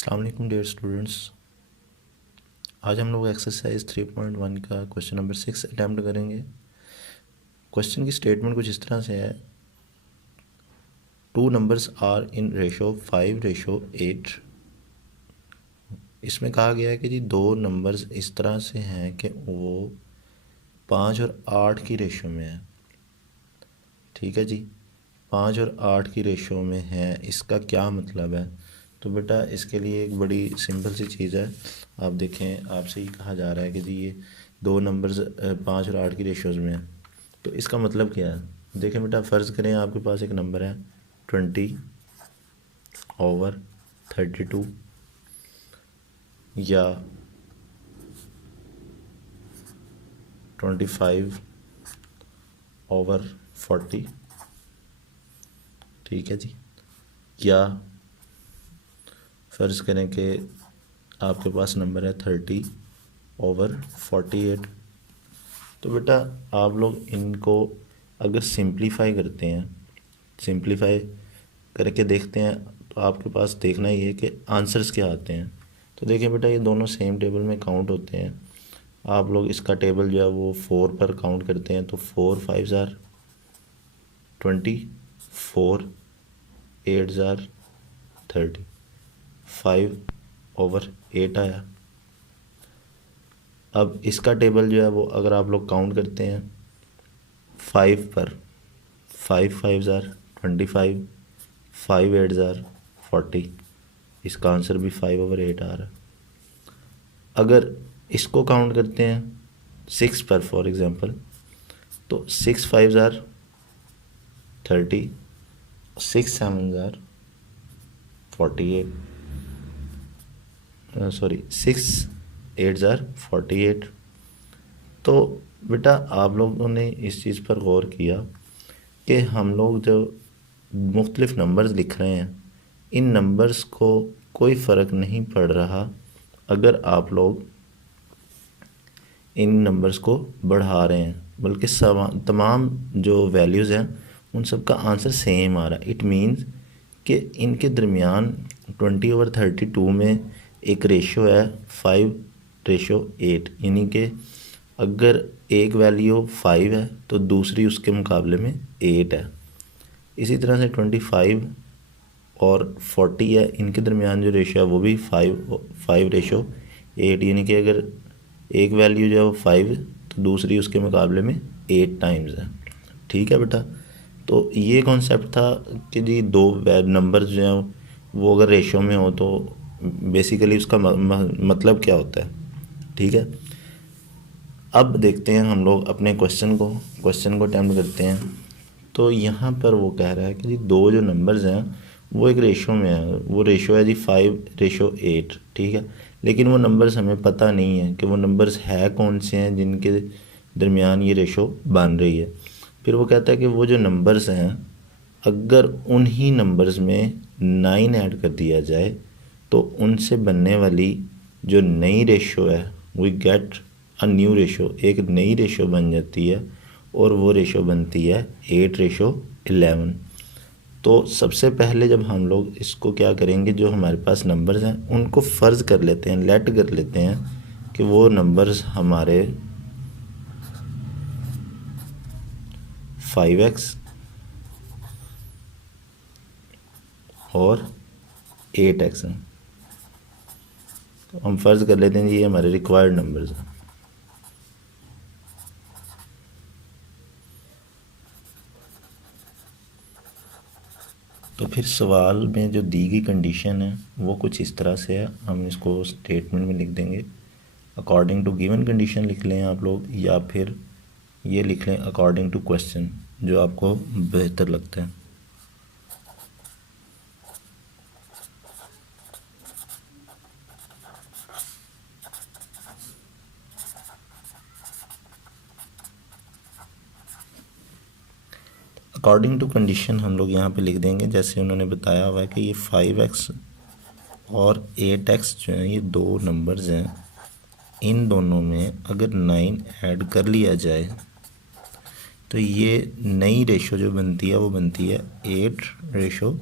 अस्सलाम वालेकुम dear students. आज हम लोग एक्सरसाइज 3.1 का क्वेश्चन नंबर 6 अटैम्प्ट करेंगे। क्वेश्चन की स्टेटमेंट कुछ इस तरह से है, 2 नंबर्स आर इन रेशो 5:8। इसमें कहा गया है कि जी दो नंबर्स इस तरह से हैं कि वो 5 और 8 की रेशो में है। ठीक है जी, 5 और 8 की रेशो में है, इसका क्या मतलब है? तो बेटा इसके लिए एक बड़ी सिंपल सी चीज़ है। आप देखें, आपसे ही कहा जा रहा है कि जी ये दो नंबर्स 5 और 8 की रेशोज़ में है, तो इसका मतलब क्या है? देखें बेटा, फ़र्ज़ करें आपके पास एक नंबर है 20/32 या 25/40। ठीक है जी, या फ़र्ज़ करें कि आपके पास नंबर है 30/48। तो बेटा आप लोग इनको अगर सिंप्लीफाई करते हैं, सिंप्लीफाई करके देखते हैं, तो आपके पास देखना ये है कि आंसर्स क्या आते हैं। तो देखिए बेटा, ये दोनों सेम टेबल में काउंट होते हैं। आप लोग इसका टेबल जो है वो 4 पर काउंट करते हैं, तो 4 5 ज़ार 20, 4 8 ज़ार 30, 5/8 आया। अब इसका टेबल जो है वो अगर आप लोग काउंट करते हैं 5 पर, 5 5 ज़ार 25, 5 8 ज़ार 40, इसका आंसर भी 5/8 आ रहा है। अगर इसको काउंट करते हैं 6 पर फॉर एग्ज़ाम्पल, तो 6 5 ज़ार 30, 6 7 ज़ार 48, सॉरी 6 8 ज़ार 48। तो बेटा आप लोगों ने इस चीज़ पर गौर किया कि हम लोग जो मुख्तलिफ नंबर्स लिख रहे हैं, इन नंबर्स को कोई फ़र्क नहीं पड़ रहा अगर आप लोग इन नंबर्स को बढ़ा रहे हैं, बल्कि तमाम जो वैल्यूज़ हैं उन सब का आंसर सेम आ रहा है। इट मीन्स कि इनके दरमियान 20/32 में एक रेशो है 5:8, यानी कि अगर एक वैल्यू 5 है तो दूसरी उसके मुकाबले में 8 है। इसी तरह से 25 और 40 है, इनके दरमियान जो रेशो है वो भी 5:8, यानी कि अगर एक वैल्यू जो है वो 5 तो दूसरी उसके मुकाबले में 8 टाइम्स है। ठीक है बेटा, तो ये कॉन्सेप्ट था कि जी दो नंबर जो हैं वो अगर रेशो में हो तो बेसिकली उसका मतलब क्या होता है। ठीक है, अब देखते हैं हम लोग अपने क्वेश्चन को अटेम्प्ट करते हैं। तो यहाँ पर वो कह रहा है कि जी दो जो नंबर्स हैं वो एक रेशो में है, वो रेशो है जी 5:8। ठीक है, लेकिन वो नंबर्स हमें पता नहीं है कि वो नंबर्स है कौन से हैं जिनके दरमियान ये रेशो बन रही है। फिर वो कहता है कि वो जो नंबर्स हैं, अगर उन्हीं नंबर्स में 9 ऐड कर दिया जाए तो उनसे बनने वाली जो नई रेशो है, we get a new ratio, एक नई रेशो बन जाती है, और वो रेशो बनती है 8:11। तो सबसे पहले जब हम लोग इसको क्या करेंगे, जो हमारे पास नंबर्स हैं उनको फ़र्ज़ कर लेते हैं, लेट कर लेते हैं कि वो नंबर्स हमारे 5x और 8x हैं। तो हम फ़र्ज़ कर लेते हैं ये हमारे रिक्वायर्ड नंबर्स हैं। तो फिर सवाल में जो दी गई कंडीशन है वो कुछ इस तरह से है, हम इसको स्टेटमेंट में लिख देंगे। अकॉर्डिंग टू गिवन कंडीशन लिख लें आप लोग, या फिर ये लिख लें अकॉर्डिंग टू क्वेश्चन, जो आपको बेहतर लगता है। अकॉर्डिंग टू कंडीशन हम लोग यहाँ पे लिख देंगे, जैसे उन्होंने बताया हुआ है कि ये 5x और 8x जो हैं ये दो नंबर्स हैं, इन दोनों में अगर 9 ऐड कर लिया जाए तो ये नई रेशो जो बनती है वो बनती है 8:11।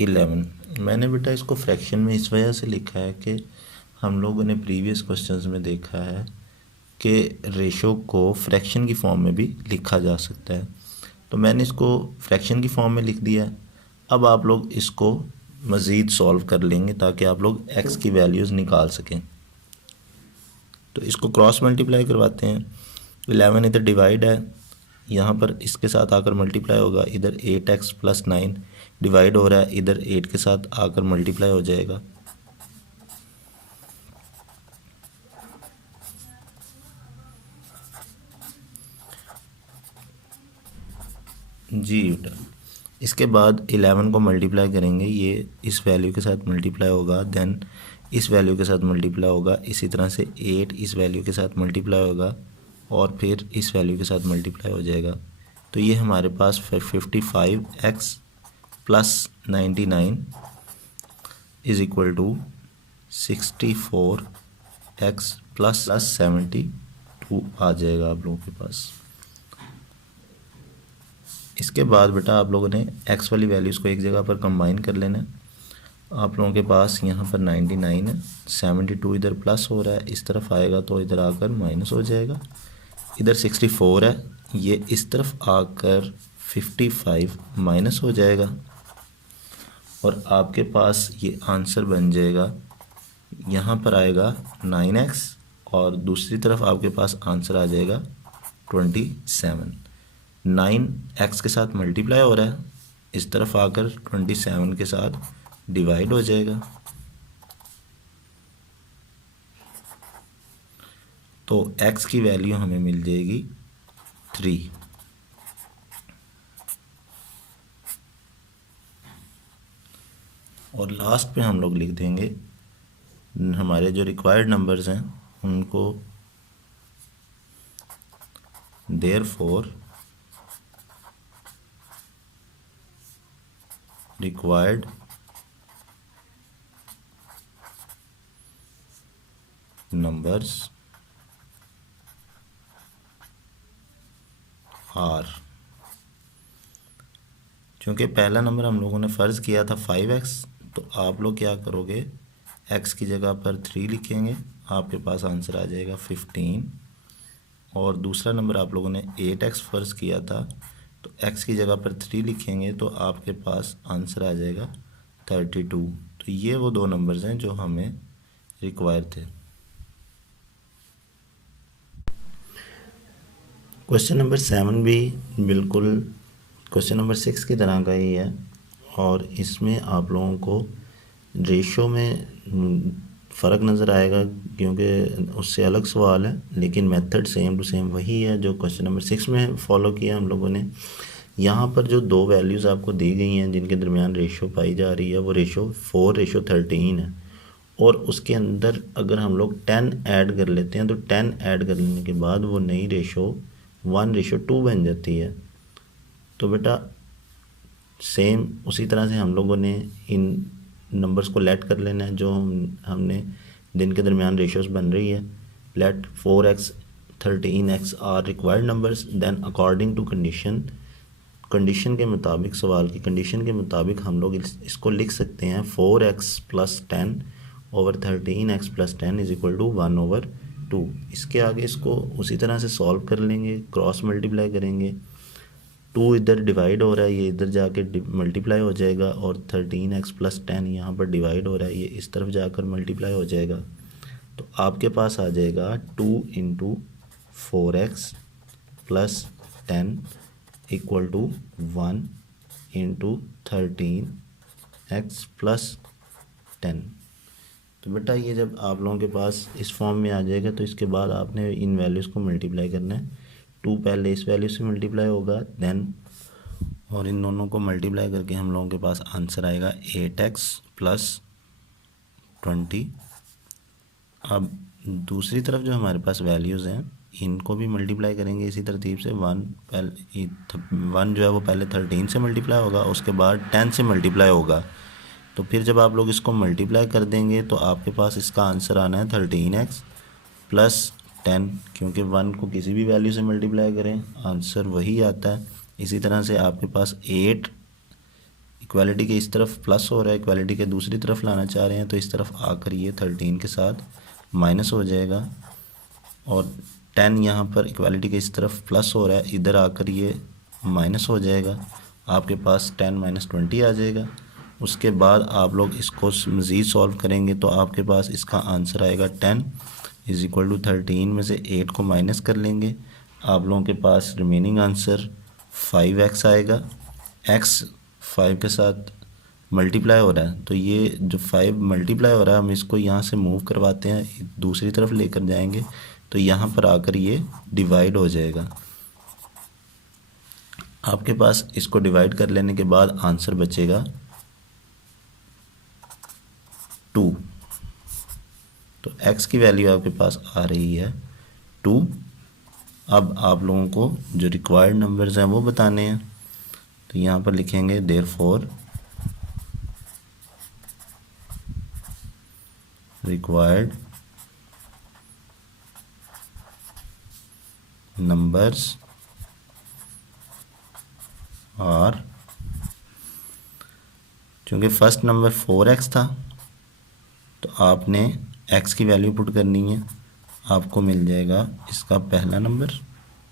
11। मैंने बेटा इसको फ्रैक्शन में इस वजह से लिखा है कि हम लोगों ने प्रीवियस क्वेश्चंस में देखा है कि रेशो को फ्रैक्शन की फॉर्म में भी लिखा जा सकता है, तो मैंने इसको फ्रैक्शन की फॉर्म में लिख दिया है। अब आप लोग इसको मज़ीद सॉल्व कर लेंगे ताकि आप लोग x की वैल्यूज़ निकाल सकें। तो इसको क्रॉस मल्टीप्लाई करवाते हैं। 11 इधर डिवाइड है, यहाँ पर इसके साथ आकर मल्टीप्लाई होगा, इधर 8x + 9 डिवाइड हो रहा है, इधर 8 के साथ आकर मल्टीप्लाई हो जाएगा। जी बेटा, इसके बाद 11 को मल्टीप्लाई करेंगे, ये इस वैल्यू के साथ मल्टीप्लाई होगा, देन इस वैल्यू के साथ मल्टीप्लाई होगा, इसी तरह से 8 इस वैल्यू के साथ मल्टीप्लाई होगा और फिर इस वैल्यू के साथ मल्टीप्लाई हो जाएगा। तो ये हमारे पास 55x + 99 is equal to 64x + 72 आ जाएगा आप लोगों के पास। इसके बाद बेटा आप लोगों ने x वाली वैल्यूज़ को एक जगह पर कंबाइन कर लेना है। आप लोगों के पास यहाँ पर 99 है, 72 इधर प्लस हो रहा है, इस तरफ आएगा तो इधर आकर माइनस हो जाएगा। इधर 64 है, ये इस तरफ आकर 55 माइनस हो जाएगा और आपके पास ये आंसर बन जाएगा, यहाँ पर आएगा 9x और दूसरी तरफ आपके पास आंसर आ जाएगा 27। 9x के साथ मल्टीप्लाई हो रहा है, इस तरफ आकर 27 के साथ डिवाइड हो जाएगा। तो x की वैल्यू हमें मिल जाएगी 3। और लास्ट पे हम लोग लिख देंगे हमारे जो रिक्वायर्ड नंबर्स हैं उनको, देयरफॉर रिक्वायर्ड नंबर्स आर। क्योंकि पहला नंबर हम लोगों ने फ़र्ज़ किया था 5x, तो आप लोग क्या करोगे, x की जगह पर 3 लिखेंगे, आपके पास आंसर आ जाएगा 15। और दूसरा नंबर आप लोगों ने 8x फ़र्ज़ किया था, तो x की जगह पर 3 लिखेंगे तो आपके पास आंसर आ जाएगा 32। तो ये वो दो नंबर्स हैं जो हमें रिक्वायर थे। क्वेश्चन नंबर 7 भी बिल्कुल क्वेश्चन नंबर 6 की तरह का ही है और इसमें आप लोगों को रेशो में फ़र्क नज़र आएगा क्योंकि उससे अलग सवाल है, लेकिन मेथड सेम टू सेम वही है जो क्वेश्चन नंबर 6 में फॉलो किया हम लोगों ने। यहाँ पर जो दो वैल्यूज़ आपको दी गई हैं जिनके दरमियान रेशो पाई जा रही है वो रेशो 4:13 है और उसके अंदर अगर हम लोग 10 ऐड कर लेते हैं तो 10 ऐड कर लेने के बाद वो नई रेशो 1:2 बन जाती है। तो बेटा सेम उसी तरह से हम लोगों ने इन नंबर्स को लेट कर लेना है जो हमने जिनके दरमियान रेशोस बन रही है। Let 4x 13x are required numbers, then according to condition के मुताबिक, सवाल की कंडीशन के मुताबिक हम लोग इसको लिख सकते हैं 4x + 10 over 13x + 10 is equal to 1/2। इसके आगे इसको उसी तरह से सॉल्व कर लेंगे, क्रॉस मल्टीप्लाई करेंगे। 2 इधर डिवाइड हो रहा है, ये इधर जाके मल्टीप्लाई हो जाएगा और 13x + 10 यहाँ पर डिवाइड हो रहा है, ये इस तरफ जाकर मल्टीप्लाई हो जाएगा। तो आपके पास आ जाएगा 2 × 4x + 10 इक्वल टू 1 × 13x + 10। तो बेटा ये जब आप लोगों के पास इस फॉर्म में आ जाएगा तो इसके बाद आपने इन वैल्यूज़ को मल्टीप्लाई करना है। 2 पहले इस वैल्यू से मल्टीप्लाई होगा, देन और इन दोनों को मल्टीप्लाई करके हम लोगों के पास आंसर आएगा 8x + 20। अब दूसरी तरफ जो हमारे पास वैल्यूज़ हैं इनको भी मल्टीप्लाई करेंगे इसी तरतीब से। 1 जो है वो पहले 13 से मल्टीप्लाई होगा, उसके बाद 10 से मल्टीप्लाई होगा। तो फिर जब आप लोग इसको मल्टीप्लाई कर देंगे तो आपके पास इसका आंसर आना है 13x + 10, क्योंकि 1 को किसी भी वैल्यू से मल्टीप्लाई करें आंसर वही आता है। इसी तरह से आपके पास 8 इक्वालिटी के इस तरफ प्लस हो रहा है, इक्वालिटी के दूसरी तरफ लाना चाह रहे हैं, तो इस तरफ आकर ये 13 के साथ माइनस हो जाएगा, और 10 यहाँ पर इक्वालिटी के इस तरफ प्लस हो रहा है, इधर आकर ये माइनस हो जाएगा, आपके पास 10 माइनस 20 आ जाएगा। उसके बाद आप लोग इसको मज़ीद सॉल्व करेंगे तो आपके पास इसका आंसर आएगा 10 इज़ इक्वल टू 13 में से 8 को माइनस कर लेंगे, आप लोगों के पास रिमेनिंग आंसर 5x आएगा। x 5 के साथ मल्टीप्लाई हो रहा है, तो ये जो 5 मल्टीप्लाई हो रहा है हम इसको यहाँ से मूव करवाते हैं, दूसरी तरफ लेकर जाएंगे तो यहाँ पर आकर ये डिवाइड हो जाएगा। आपके पास इसको डिवाइड कर लेने के बाद आंसर बचेगा 2। तो x की वैल्यू आपके पास आ रही है 2। अब आप लोगों को जो रिक्वायर्ड नंबर्स हैं वो बताने हैं, तो यहाँ पर लिखेंगे देयरफॉर रिक्वायर्ड नंबर्स आर, चूँकि फर्स्ट नंबर 4x था तो आपने x की वैल्यू पुट करनी है, आपको मिल जाएगा इसका पहला नंबर।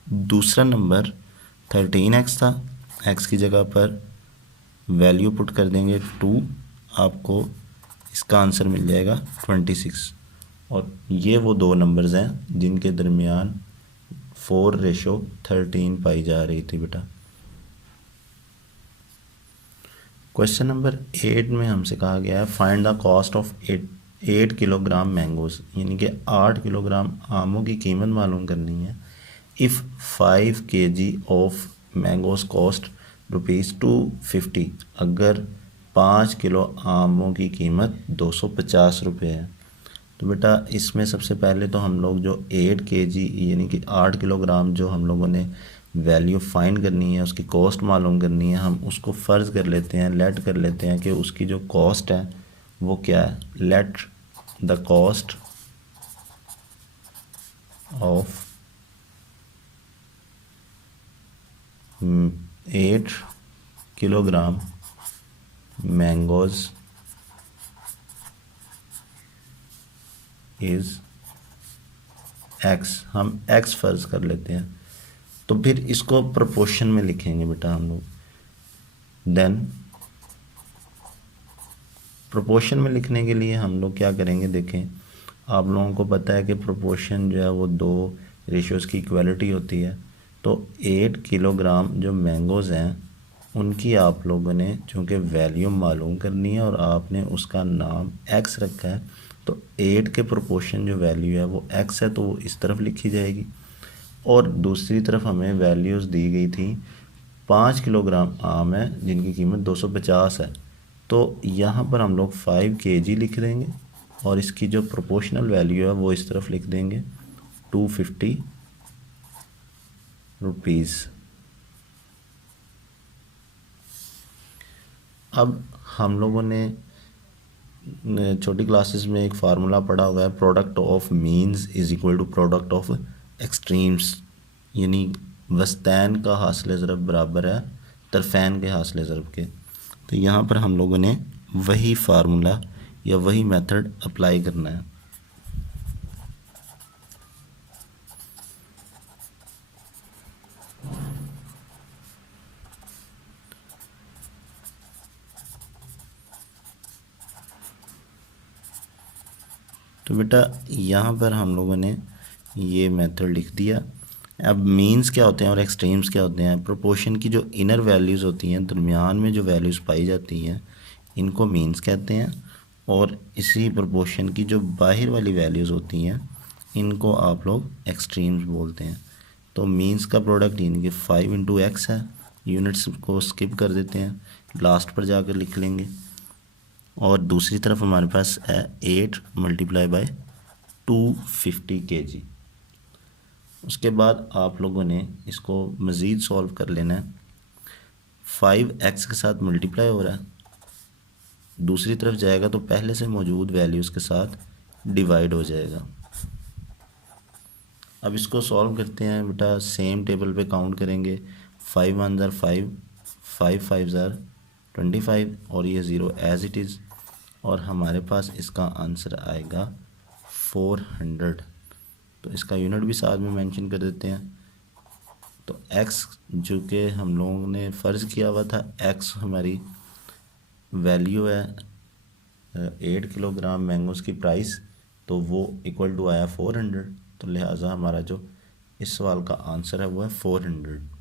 दूसरा नंबर 13x था, x की जगह पर वैल्यू पुट कर देंगे 2, आपको इसका आंसर मिल जाएगा 26। और ये वो दो नंबर्स हैं जिनके दरमियान 4:13 पाई जा रही थी बेटा। क्वेश्चन नंबर 8 में हमसे कहा गया है find the cost of 8 kilogram mangoes, यानी कि 8 किलोग्राम आमों की कीमत मालूम करनी है। If 5 kg of mangoes cost ₹250, अगर 5 किलो आमों की कीमत 250 रुपये है। तो बेटा इसमें सबसे पहले तो हम लोग जो 8 kg यानी कि 8 किलोग्राम जो हम लोगों ने वैल्यू फाइंड करनी है, उसकी कॉस्ट मालूम करनी है, हम उसको फ़र्ज़ कर लेते हैं, लेट कर लेते हैं कि उसकी जो कॉस्ट है वो क्या है। Let the cost of 8 kilogram mangoes is x, हम x फ़र्ज़ कर लेते हैं, तो फिर इसको प्रोपोर्शन में लिखेंगे बेटा हम लोग। देन प्रोपोर्शन में लिखने के लिए हम लोग क्या करेंगे, देखें आप लोगों को पता है कि प्रोपोर्शन जो है वो 2 रेशियोज़ की इक्वालिटी होती है। तो 8 किलोग्राम जो मैंगोज़ हैं उनकी आप लोगों ने चूँकि वैल्यू मालूम करनी है और आपने उसका नाम x रखा है, तो 8 के प्रोपोर्शन जो वैल्यू है वो x है, तो वो इस तरफ लिखी जाएगी। और दूसरी तरफ हमें वैल्यूज़ दी गई थी 5 किलोग्राम आम है जिनकी कीमत 250 है, तो यहाँ पर हम लोग 5 kg लिख देंगे और इसकी जो प्रोपोर्शनल वैल्यू है वो इस तरफ लिख देंगे 250 रुपीज़। अब हम लोगों ने छोटी क्लासेस में एक फार्मूला पढ़ा हुआ है, product of means is equal to product of extremes, यानी वस्तैन का हासिल ज़रब बराबर है तरफ़ैन के हासिल ज़रब के। तो यहाँ पर हम लोगों ने वही फार्मूला या वही मेथड अप्लाई करना है। तो बेटा यहाँ पर हम लोगों ने ये मेथड लिख दिया। अब मीन्स क्या होते हैं और एक्सट्रीम्स क्या होते हैं। प्रोपोर्शन की जो इनर वैल्यूज़ होती हैं, दरमियान में जो वैल्यूज़ पाई जाती हैं, इनको मीन्स कहते हैं, और इसी प्रोपोर्शन की जो बाहर वाली वैल्यूज़ होती हैं इनको आप लोग एक्सट्रीम्स बोलते हैं। तो मीन्स का प्रोडक्ट यानी कि 5 × x है, यूनिट्स को स्किप कर देते हैं, लास्ट पर जाकर लिख लेंगे। और दूसरी तरफ हमारे पास है 8 × 250 kg। उसके बाद आप लोगों ने इसको मज़ीद सॉल्व कर लेना है। 5x के साथ मल्टीप्लाई हो रहा है, दूसरी तरफ जाएगा तो पहले से मौजूद वैल्यूज़ के साथ डिवाइड हो जाएगा। अब इसको सॉल्व करते हैं बेटा, सेम टेबल पे काउंट करेंगे। 5 × 1 = 5, 5 × 5 = 25 और ये 0 एज इट इज़, और हमारे पास इसका आंसर आएगा 400। तो इसका यूनिट भी साथ में मेंशन कर देते हैं। तो x जो कि हम लोगों ने फ़र्ज़ किया हुआ था, x हमारी वैल्यू है 8 किलोग्राम मैंगोज़ की प्राइस, तो वो इक्वल टू आया 400। तो लिहाजा हमारा जो इस सवाल का आंसर है वो है 400।